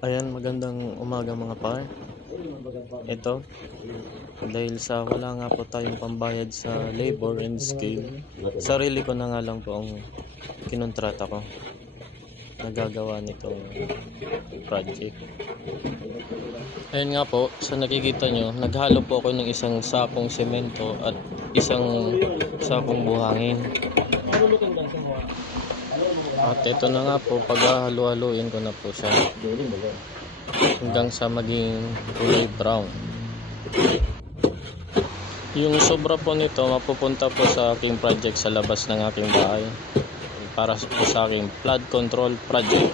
Ayan, magandang umaga mga par. Ito, dahil sa wala nga po tayong pambayad sa labor and skill, sarili ko na nga lang po ang kinontrata ko. Nagagawa nitong project. Ayan nga po, sa nakikita nyo, naghalo po ako ng isang sakong semento at isang sakong buhangin. At ito na nga po, paghahalo-haluin ko na po siya hanggang sa maging kulay brown. Yung sobra po nito mapupunta po sa aking project sa labas ng aking bahay para po sa aking flood control project.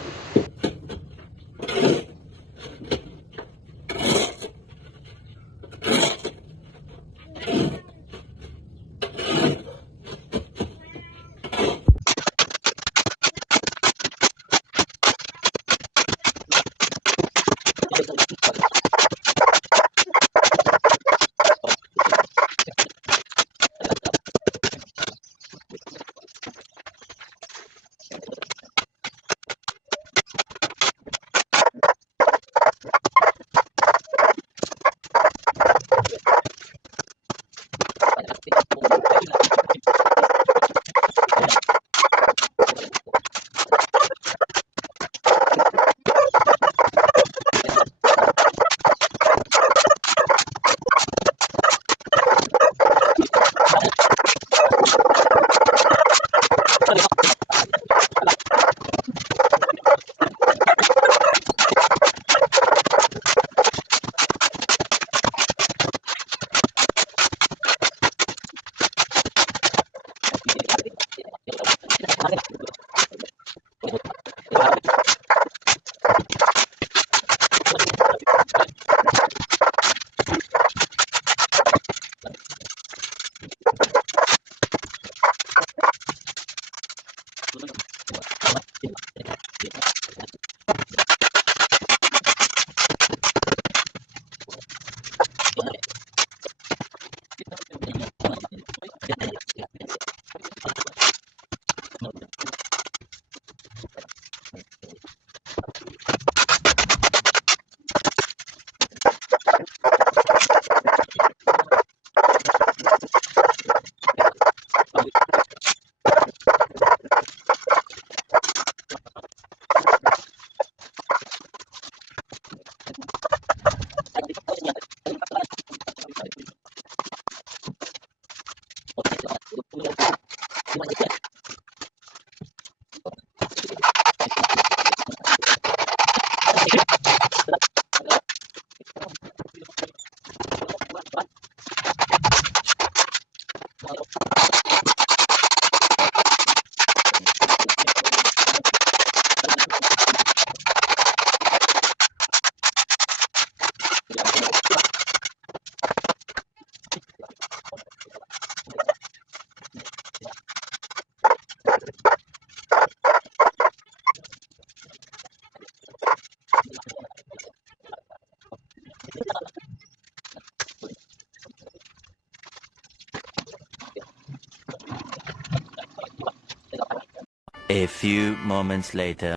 A few moments later.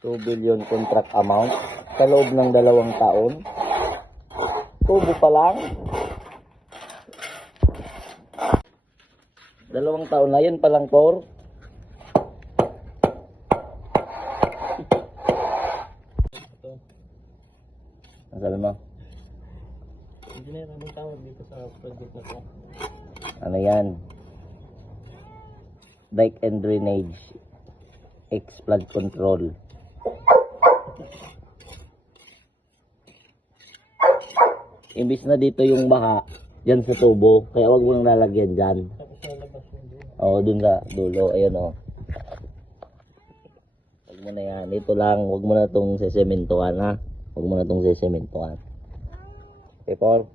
2 billion contract amount sa loob ng 2 taon. Tubo pa lang. 2 taon na yun pa lang, Por. Nasal mo? Engineer, anong tawag dito sa project na to? Ano yan? Dike and drainage. Flood control. Imbis na dito yung baha, dyan sa tubo, kaya wag mo nang lalagyan dyan. Tapos sa labas yung doon. Oo, dun sa dulo, ayun o. Wag mo na yan, ito lang, wag mo na itong sesementohan ha. Wag mo na itong sesementohan. Okay, Paul?